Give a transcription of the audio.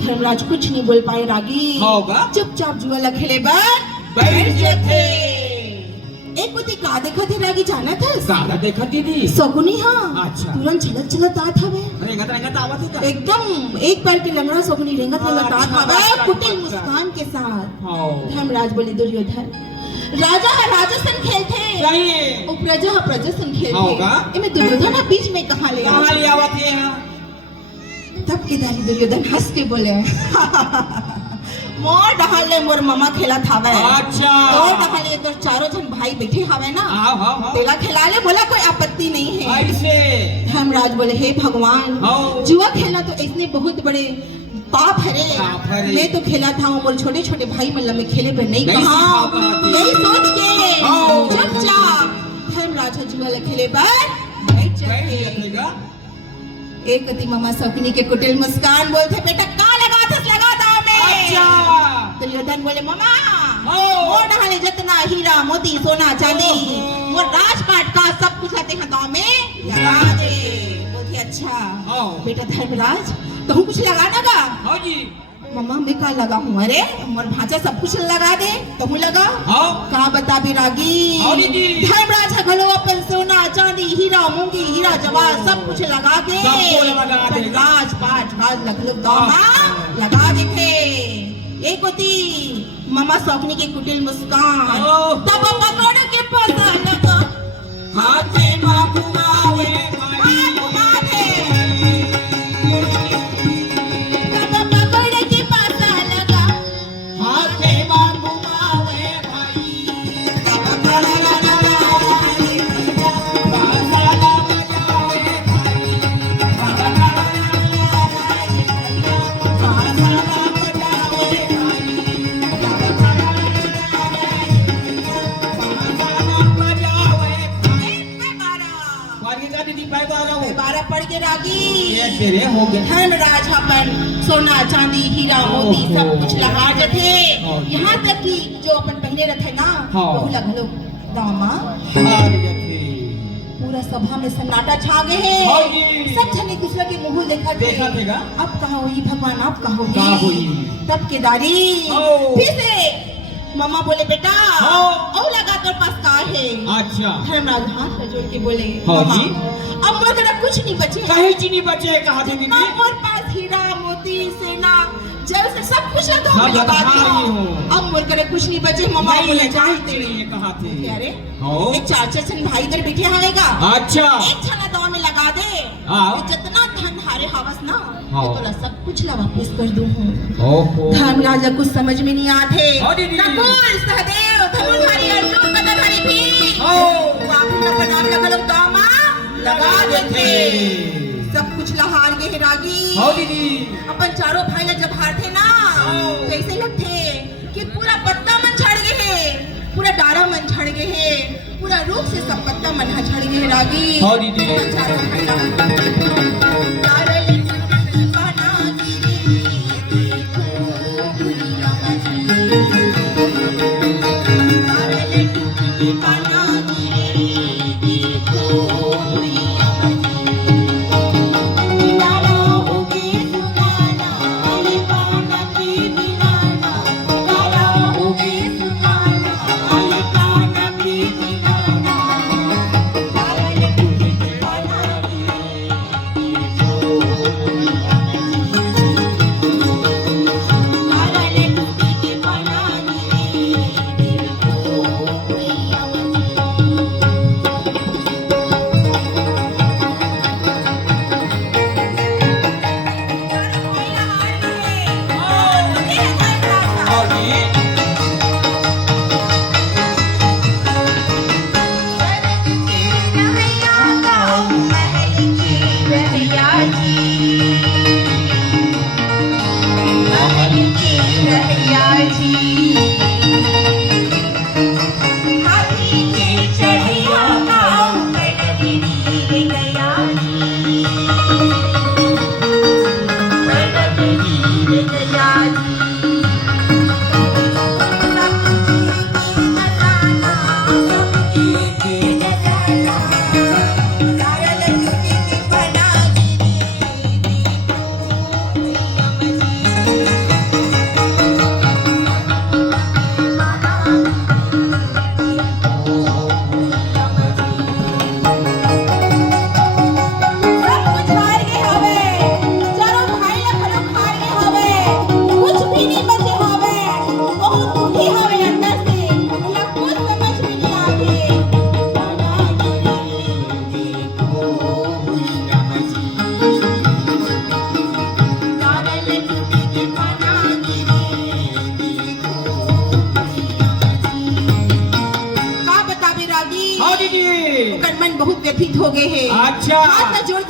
धर्मराज कुछ नहीं बोल पाए रागी, चुपचाप जुआ खेले बैठ जाते। एक बुद्धि का देखा थे रागी, जाना था सारा देखा दीदी सगुनी। हाँ अच्छा। तुरंत चलत चलत आता है, एकदम एक पैर के लंगड़ा सगुनी रेंगत रेंगत आता है कुटिल मुस्कान के साथ। धर्मराज बोले दुर्योधन राजा है राजा सन खेलते और प्रजा है प्रजा सन खेलते, इनमें दुर्योधन बीच में कहाँ ले आवत है। तब के दारी दुर्योधन हंस के बोले मोर डहाले मोर मामा खेला थावे। अच्छा तो डहाले तो चारों जन भाई बैठे हवे ना, तेला खिला ले, बोला कोई आपत्ति नहीं है। ऐसे धर्मराज बोले हे भगवान, जुआ खेलना तो इतने बहुत बड़े पाप है रे, मैं तो खेला था और छोटे छोटे भाई मतलब में खेले पर नहीं कहा, यही सोच के चुपचाप धर्मराज जुआ खेले पर बैठ जाएगा। एक गति मामा सपनी के कुटिल मुस्कान बोलते बेटा का लगा दाव में। अच्छा दुर्योधन बोले मामा वो डहाले जितना हीरा मोती सोना चांदी वो राजपाट का सब कुछ आते हैं दाव में लगा दे। बोलते अच्छा बेटा धर्मराज तो कुछ लगाना का। हाँ जी मम्मा मैं का लगा हूँ, अरे मोर भांजा सब कुछ लगा दे तो हूँ लगा। कहा बता बिरागी धर्मराज घलो अपन सोना चांदी हीरा मूंगी हीरा जवाहर सब कुछ लगा के राज पाट राज लगा देखे। एक होती मामा सौकनी की कुटिल मुस्कान तब पकड़ के पता लगा हाथे मां घुमावे धर्मराज अपन सोना चांदी हीरा मोती सब कुछ लगा थे, यहाँ तक कि जो अपन पहले रखे ना वो लगलो दामा। पूरा सभा में सन्नाटा छा गए हैं, सब जने दूसरे के मुंह देखा थे। अब कहा हुई भगवान अब कहा हुई। तब केदारी फिर से मामा बोले बेटा और लगा कर पास का है। अच्छा धर्मराज हाथ में जोड़ के बोले अब मोर तेरा कुछ नहीं बचे, कहीं चीज नहीं बचे। कहा थे दीदी मोर पास हीरा मोती सेना जल से सब कुछ लगा अब मोर करे कुछ नहीं बचे। मामा बोले चाहते नहीं कहा थे अरे एक चार छन भाई इधर बैठे आएगा। अच्छा एक छना दाव में लगा दे, जितना धन हारे हवस ना तो सब कुछ ला वापस कर दूं। धर्मराज कुछ समझ में नहीं आते, नकुल सहदेव धनुर्धारी अर्जुन गदाधारी भीम आखिर में प्रणाम लगल दामा लगा देते। सब कुछ लहार गए रागी। अपन चारों भाई ने जब हारते ना कैसे लगते कि पूरा पत्ता मन छड़ गए, पूरा डारा मन छड़ गए, पूरा रूप से सब पत्ता मन छड़ गए रागी। चारों भाई भयभीत हो गए हैं। अच्छा। हाथ में जोड़ के